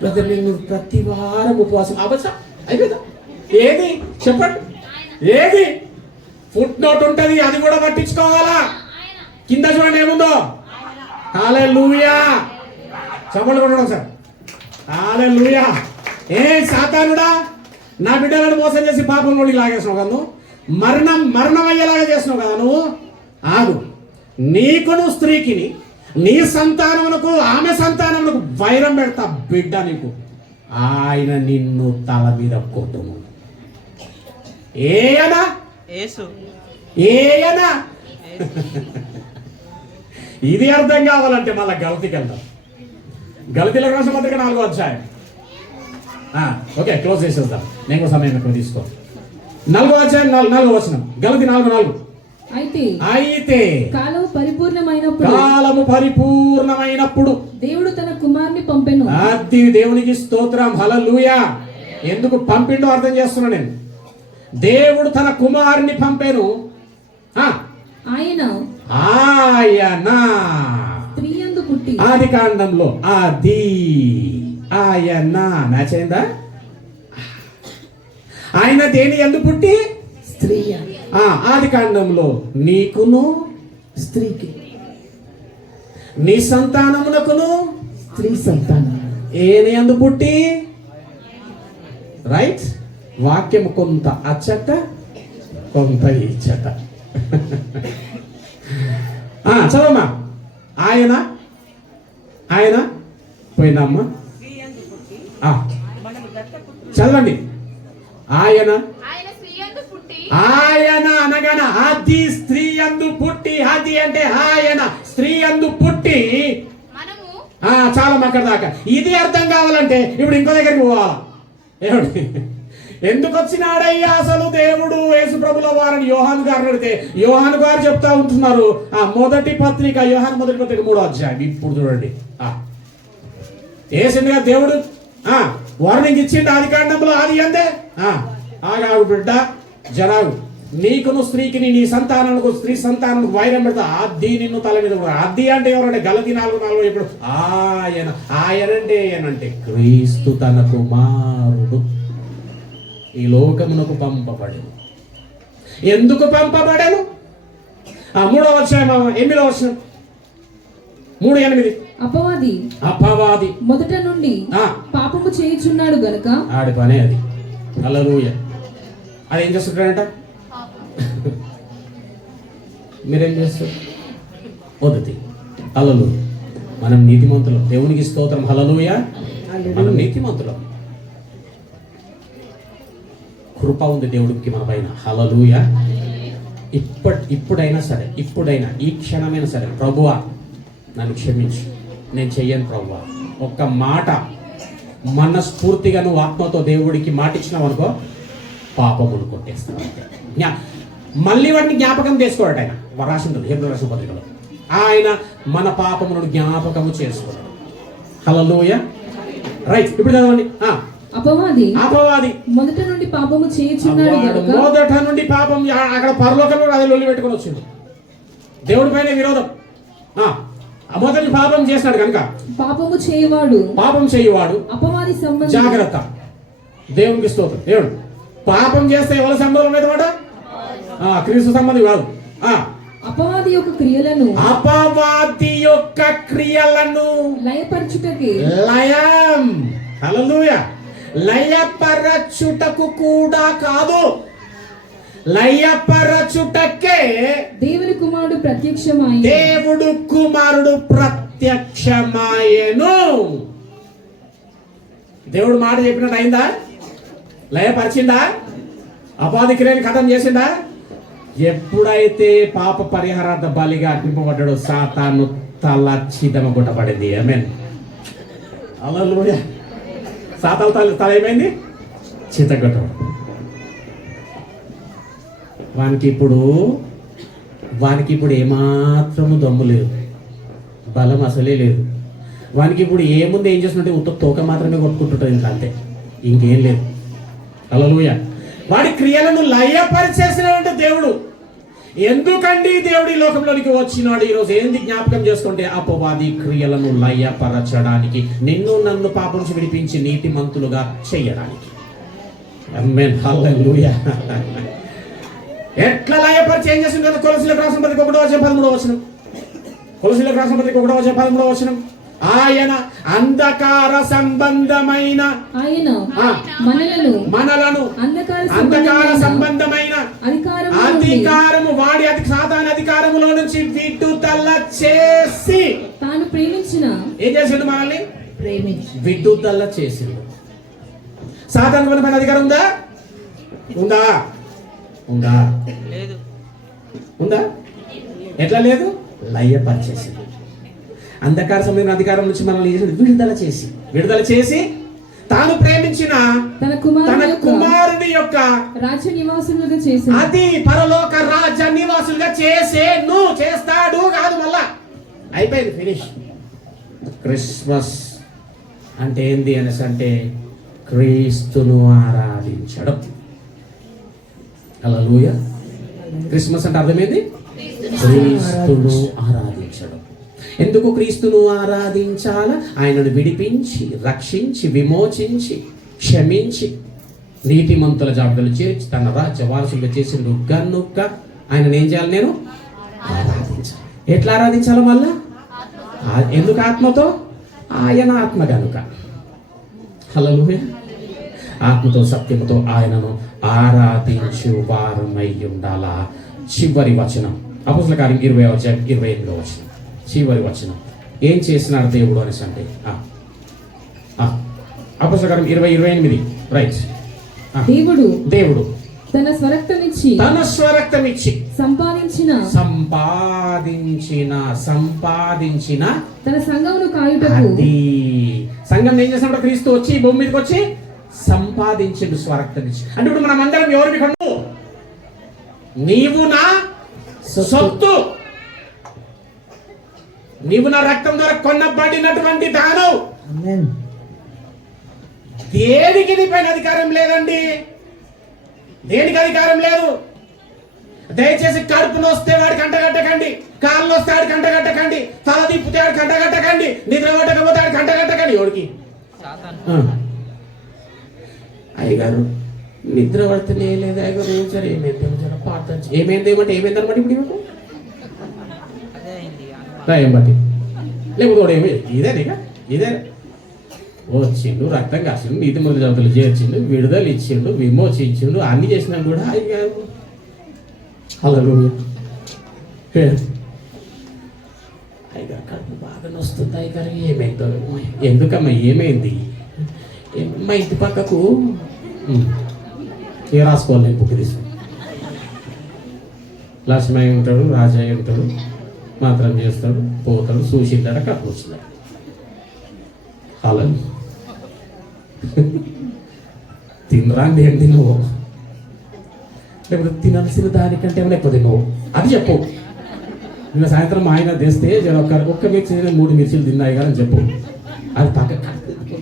బ్రదర్? నేను ప్రతి వారం ఉపవాసం అవచ్చా అయిపోయిందా? ఏది చెప్పండి, ఏది? ఫుట్ నోట్ ఉంటుంది, అది కూడా పట్టించుకోవాలా. కింద చూడండి ఏముందో. హల్లెలూయా. చెప్పండి కొట్టడం సార్. హల్లెలూయా. ఏ సాతానుడా, నా బిడ్డలను మోసం చేసి పాపంలోకి లాగేసినావు కదా, మరణం అయ్యేలాగా చేసినావు కదా నువ్వు. ఆగు. నీకును స్త్రీకిని, నీ సంతానమునకు ఆమె సంతానమునకు వైరం పెడతా బిడ్డ, నీకు ఆయన నిన్ను తల మీద కొట్టును. ఏయనా ఇది అర్థం కావాలంటే మళ్ళీ గలతీకి వెళ్దాం. గలతీల రాసిన పత్రిక 4వ అధ్యాయం. ఓకే, క్లోజ్ చేసేద్దాం. నేను కూడా సమయం ఎక్కువ తీసుకో. 4వ అధ్యాయం 4వ వచనం. గలతీ 4:4. అయితే కాలం పరిపూర్ణమైనప్పుడు దేవుడు తన కుమారుని పంపెను. అది దేవునికి స్తోత్రం, హల్లెలూయా. ఎందుకు పంపిండో అర్థం చేస్తున్నా నేను. దేవుడు తన కుమారుని పంపెను. ఆయన స్త్రీ యందు పుట్టి. ఆది కాండంలో ఆయన మ్యాచ్ అయిందా? ఆయన దేని యందు పుట్టి? స్త్రీ. ఆది కాండంలో నీకును స్త్రీకి, నీ సంతానమునకును స్త్రీ సంతానం. ఏని యందు పుట్టి. రైట్. వాక్యం కొంత అచ్చట కొంత ఇచ్చట. చదవమ్మా. ఆయన పోయినమ్మా, చదవండి. ఆయన అనగాన అది స్త్రీ యందు పుట్టి. అది అంటే ఆయన స్త్రీ యందు పుట్టి. చాలా అక్కడ దాకా. ఇది అర్థం కావాలంటే ఇప్పుడు ఇంకో దగ్గరికి పోవాలా? ఏమిటి? ఎందుకు వచ్చినాడయ్యా అసలు దేవుడు యేసు ప్రభుల వారిని యోహాను గారు అడిగితే యోహాను గారు చెప్తా ఉంటున్నారు. మొదటి పత్రిక, యోహాను మొదటి పత్రిక 3వ అధ్యాయం. ఇప్పుడు చూడండి. ఏసిందిగా దేవుడు వార్నింగ్ ఇచ్చిండు ఆది కాండంలో. అది అంతే. ఆగాగు బిడ్డ, జరాగు. నీకును స్త్రీకి, నీ సంతానానికి స్త్రీ సంతానానికి వైరం పెడతా. అది నిన్ను తల మీద కూడా. అది అంటే ఎవరంటే గలతీ 4:4 ఇప్పుడు ఆయనంటే ఏనంటే క్రీస్తు తన కుమారుడు ఈ లోకమునకు పంపబడెను. ఎందుకు పంపబడెను? 3వ అధ్యాయం 8వ వచనం. 3:8. అపవాది మొదట నుండి పాపము చేయుచున్నాడు గనుక. ఆడి పనే అది. హల్లెలూయా. అది ఏం చేస్తున్నాడంట? మీరేం చేస్తారు? మొదటి. హల్లెలూయా. మనం నీతిమంతులం. దేవునికి స్తోత్రం. హల్లెలూయా. మనం నీతిమంతులం. కృప ఉంది దేవుడికి మన పైన. హల్లెలూయా. ఇప్పుడైనా సరే, ఇప్పుడైనా ఈ క్షణమైనా సరే, ప్రభువా నన్ను క్షమించు, నేను చెయ్యను ప్రభువా. ఒక్క మాట మనస్ఫూర్తిగా నువ్వు ఆత్మతో దేవుడికి మాట ఇచ్చినావు అనుకో, పాపమును కొట్టేస్తావు. మళ్ళీ వాటిని జ్ఞాపకం చేసుకోవట. ఆయన రాసింది హెబ్రీ రాసిన పత్రికలో. ఆయన మన పాపములను జ్ఞాపకము చేసుకోవడం. హల్లెలూయా. రైట్. ఇప్పుడు చదవండి. అపవాది మొదట నుండి పాపము చేయుచున్నాడు గనుక. మొదట నుండి పాపం. అక్కడ పరలోకంలో అది లొల్లి పెట్టుకొని వచ్చింది. దేవుడి పైన విరోధం. మొదటి పాపం చేస్తాడు కనుక పాపం చేయువాడు అపవాది సంబంధం. జాగ్రత్త. దేవునికి స్తోత్రం. దేవుడు పాపం చేస్తే ఎవరి సంబంధం లేదు మాట? క్రీస్తు సంబంధం కాదు. అపవాది యొక్క క్రియలను లయపరచుటకి. హల్లెలూయా. లయపరచుటకు కూడా కాదు, లయపరచుటకే దేవుడు కుమారుడు ప్రత్యక్షమాయెను. దేవుడు మాట చెప్పినట్టు అయిందా? లయపరిచిందా? అపవాది క్రియని ఖతం చేసిందా? ఎప్పుడైతే పాప పరిహారార్థ బలిగా అర్పింపబడ్డాడో సాతాను తల చిదమగొట్టబడింది. ఆమేన్. హల్లెలూయా. సాతాను తల ఏమైంది? చితగొట్టబడింది. వానికి ఇప్పుడు ఏమాత్రము దమ్ము లేదు, బలం అసలే లేదు. వానికి ఇప్పుడు ఏముంది, ఏం చేస్తుంటే ఉత్త తోక మాత్రమే కొట్టుకుంటుంటుంది, ఇంకా అంతే, ఇంకేం లేదు. హల్లెలూయా. వాడి క్రియలను లయపరిచేసినటువంటి దేవుడు. ఎందుకండి దేవుడు ఈ లోకంలోనికి వచ్చినాడు? ఈరోజు ఏంది జ్ఞాపకం చేసుకుంటే, అపవాది క్రియలను లయపరచడానికి, నిన్ను నన్ను పాపం నుంచి విడిపించి నీతిమంతులుగా చేయడానికి. ఆమేన్. హల్లెలూయా. ఎట్లా లయపరిచి ఏం చేసింది? కొలసీలకు రాసిన పత్రిక 1:13 వచనం. కొలసీలకు రాసిన పత్రిక 1:13 వచనం. ఆయన అంధకార సంబంధమైన మనలను అంధకార సంబంధమైన అధికారము, వాడి సాతాను అధికారములో నుంచి విడుదల చేసి తాను ప్రేమించిన. ఏం చేసిండు? మనల్ని విడుదల చేసిండు. సాతాను మన పైన అధికారం ఉందా? ఉందా? ఎట్లా లేదు? లయపరిచేసింది. అంధకార సంబంధించిన అధికారం నుంచి మనల్ని విడుదల చేసి తాను ప్రేమించిన తన కుమారుని యొక్క గనుక రాజ్య నివాసులుగా చేసి అది పరలోక రాజ్య నివాసులుగా చేస్తాడు కాదు, మళ్ళా అయిపోయింది, ఫినిష్. క్రిస్మస్ అంటే ఏంది అనేసి అంటే క్రీస్తును ఆరాధించడం. హల్లెలూయా. క్రిస్మస్ అంటే అర్థమైంది, క్రీస్తును ఆరాధించడం. ఎందుకు క్రీస్తును ఆరాధించాల? ఆయనను విడిపించి, రక్షించి, విమోచించి, క్షమించి, నీతిమంతుల జాబితాలు చేర్చి తన రాజ్య వారసులుగా చేసిండు గనుక ఆయనను ఏం చేయాలి? నేను ఆరాధించాలి. ఎట్లా ఆరాధించాలి? వల్ల ఎందుకు? ఆత్మతో. ఆయన ఆత్మ గనుక. హల్లెలూయా. ఆత్మతో సత్యముతో ఆయనను ఆరాధించు వారమై ఉండాలా. చివరి వచనం అపోస్తలుల కార్యం 20:28 వచనం, చివరి వచనం. ఏం చేసినాడు దేవుడు అనేసి అంటే అపోస్తలుల కార్యం 20:28 రైట్. దేవుడు తన స్వరక్తమిచ్చి సంపాదించిన తన సంఘమును కాయుటకు. సంఘం ఏం చేసినప్పుడు క్రీస్తు వచ్చి భూమి మీదకి వచ్చి సంపాదించిండు స్వరక్తమిచ్చి. అంటే ఇప్పుడు మనం అందరం ఎవరిని కొను? నీవు నా సొత్తు, నీవు నా రక్తం ద్వారా కొనబడినటువంటి దానవు. దేనికి నీ పైన అధికారం లేదండి, దేనికి అధికారం లేదు. దయచేసి కడుపును వస్తే వాడికి అంటగట్టకండి, కాళ్ళు వస్తే వాడికి అంటగట్టకండి, తల తిప్పితే వాడికి అంటగట్టకండి, నిద్ర పట్టకపోతే వాడికి అంటగట్టకండి. ఎవరికి? అయ్యగారు నిద్ర పడితేనే లేదు, అయ్యగారు ఏం సార్ ఏమైంది పాట ఏమైంది ఏమంటే ఏమైంది అనమాట. ఇప్పుడు ఏం బట్టి లేకపోతే ఏమి ఇదే వచ్చిండు, రక్తం కాసిండు, నీతి మంది జాబితాలు చేర్చిండు, విడుదల ఇచ్చిండు, విమోచించిండు, అన్ని చేసినా కూడా అయ్యగారు. హల్లెలూయా. అయ్యగారు కడుపు బాగా నొస్తుంది, అయ్యగారు ఏమైందో, ఎందుకమ్మా ఏమైంది? మా ఇంటి పక్కకు ఏ రాసుకోవాలి, బుక్ తీసుకు లక్ష్మయ్య ఉంటాడు, రాజయ్య ఉంటాడు, మాత్రం చేస్తాడు, పోతాడు, చూసిందాడ కప్పు వస్తున్నాడు. అలా తినరాండి అండి నువ్వు, లేకపోతే తినాల్సిన దానికంటే లేకపోతే నువ్వు అది చెప్పు. నిన్న సాయంత్రం ఆయన తెస్తే ఒక్క మిర్చి 3 మిర్చీలు తిన్నాయి కానీ చెప్పు. అది పక్క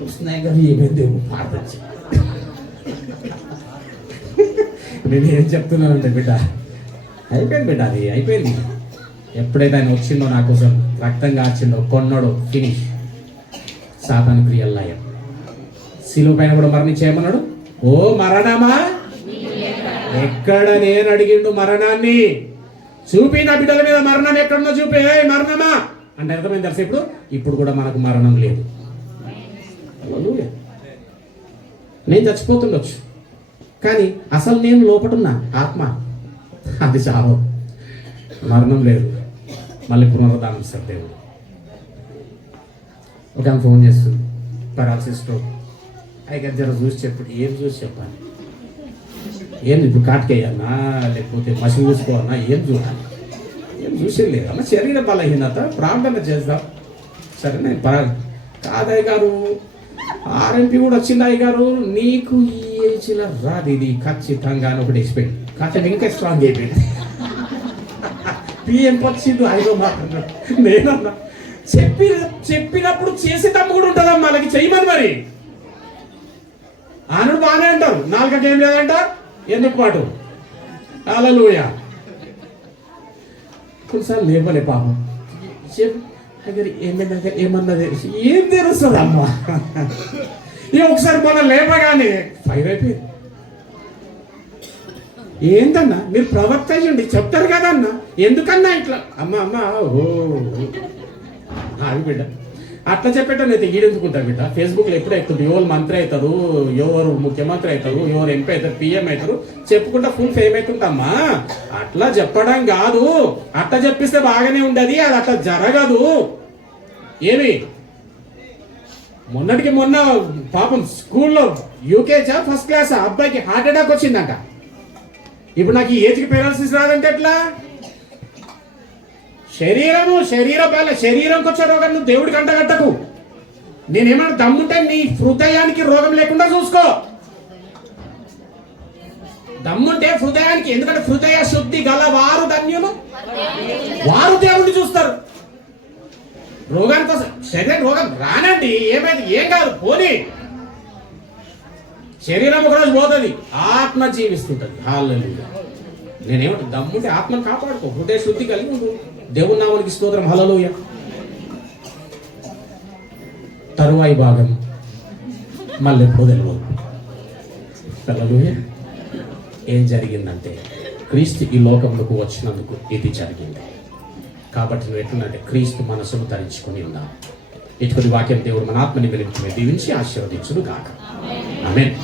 వస్తున్నాయి కానీ ఏమైంది పాడచ్చు. నేను ఏం చెప్తున్నానంటే బిడ్డ, అయిపోయింది బిడ్డ, అది అయిపోయింది. ఎప్పుడైతే ఆయన వచ్చిండో నా కోసం రక్తం కాచిండో, కొన్నాడో, ఫినిష్. సాతాను క్రియల్లాయం శిలువ పైన కూడా మరణించేయమన్నాడు. ఓ మరణమా ఎక్కడ? నేను అడిగిండు మరణాన్ని, చూపి నా బిడ్డల మీద మరణం ఎక్కడుందో చూపి, మరణమా అంటే అర్థమైంది తెలుసు. ఇప్పుడు కూడా మనకు మరణం లేదు. నేను చచ్చిపోతుండొచ్చు కానీ అసలు నేను లోపటున్నా ఆత్మ, అది చావు, మరణం లేదు. మళ్ళీ పునరుద్ధానం ఇస్తాడు దేవుడు. ఒక ఆమె ఫోన్ చేస్తుంది, పరాలసిస్ స్ట్రోక్. అయితే జర చూసి చెప్పు. ఏం చూసి చెప్పాలి? ఏంది ఇప్పుడు కాటికేయన్నా లేకపోతే మసి చూసుకోవాలన్నా? ఏం చూడాలి? ఏం చూసేది లేదు. అమ్మ శరీర బలహీనత, ప్రార్థన చేద్దాం. సరే నేను కాదయ్య గారు, ఆర్ఎంపీ కూడా వచ్చింది. అయ్య గారు నీకు ఈ ఏజ్లో రాదు ఇది ఖచ్చితంగా అని ఒకటి ఎక్స్పెక్ట్ కాకపోతే ఇంకా స్ట్రాంగ్ అయిపోయింది. పిఎం వచ్చింది, ఐదో మాట్లాడు. నేనన్నా చెప్పినప్పుడు చేసే తమ్ము కూడా ఉంటుందమ్మా, అలాగే చెయ్యమని. మరి ఆనడు బాగానే అంటారు, 4 గంటలు ఏం లేదంట, ఎందుకు పాటు. హల్లెలూయా. కొన్నిసార్లు లేవలే పాపం, ఏమన్నది ఏం తెలుస్తుంది అమ్మా. ఒకసారి మనం లేపగానే ఫైర్ అయిపోయింది. ఏంటన్నా మీరు ప్రవక్త అయ్యండి, చెప్తారు కదన్నా, ఎందుకన్నా ఇట్లా అమ్మ ఓ అది బిడ్డ అట్లా చెప్పేటైతే ఈడెందుకుంటా బిడ్డ. ఫేస్బుక్లో ఎప్పుడు అవుతుంది, ఎవరు మంత్రి అవుతారు, ఎవరు ముఖ్యమంత్రి అవుతారు, ఎవరు ఎంపీ అవుతారు, పిఎం అవుతారు, చెప్పుకుంటా ఫుల్ ఫేమ్ అవుతుంటమ్మా. అట్లా చెప్పడం కాదు, అట్లా చెప్పిస్తే బాగానే ఉండదు, అది అట్లా జరగదు. ఏమి మొన్నటికి మొన్న పాపం స్కూల్లో యూకేజా ఫస్ట్ క్లాస్ అబ్బాయికి హార్ట్ అటాక్ వచ్చిందంట. ఇప్పుడు నాకు ఈ ఏజ్కి పెరాలసిస్ రాదంటే ఎట్లా? శరీరంకి వచ్చే రోగం నువ్వు దేవుడికి అంటగట్టకు. నేనేమన్నా దమ్ముంటే నీ హృదయానికి రోగం లేకుండా చూసుకో. దమ్ముంటే హృదయానికి, ఎందుకంటే హృదయ శుద్ధి గల వారు ధన్యులు, వారు దేవుణ్ణి చూస్తారు. రోగానికి కోసం శరీరం రోగం రానండి, ఏమైంది ఏం కాదు పోనీ, శరీరం ఒకరోజు పోతుంది, ఆత్మ జీవిస్తుంటది. హల్లెలూయా. నేనేమంటే దమ్ముంటే ఆత్మను కాపాడుకో, హృదయ శుద్ధి కలిగి ఉండు. దేవుని నామానికి స్తోత్రం. హల్లెలూయా. తరువాయి భాగం మళ్ళీ పొదలు. హల్లెలూయా. ఏం జరిగిందంటే క్రీస్తు ఈ లోకంలోకి వచ్చినందుకు ఇది జరిగింది. కాబట్టి నువ్వు ఎట్లుందంటే క్రీస్తు మనసును ధరించుకొని ఉన్నావు. ఇటువంటి వాక్యం దేవుడు మన ఆత్మని వెలిగించి దీవించి ఆశీర్వదించును గాక. ఆమేన్.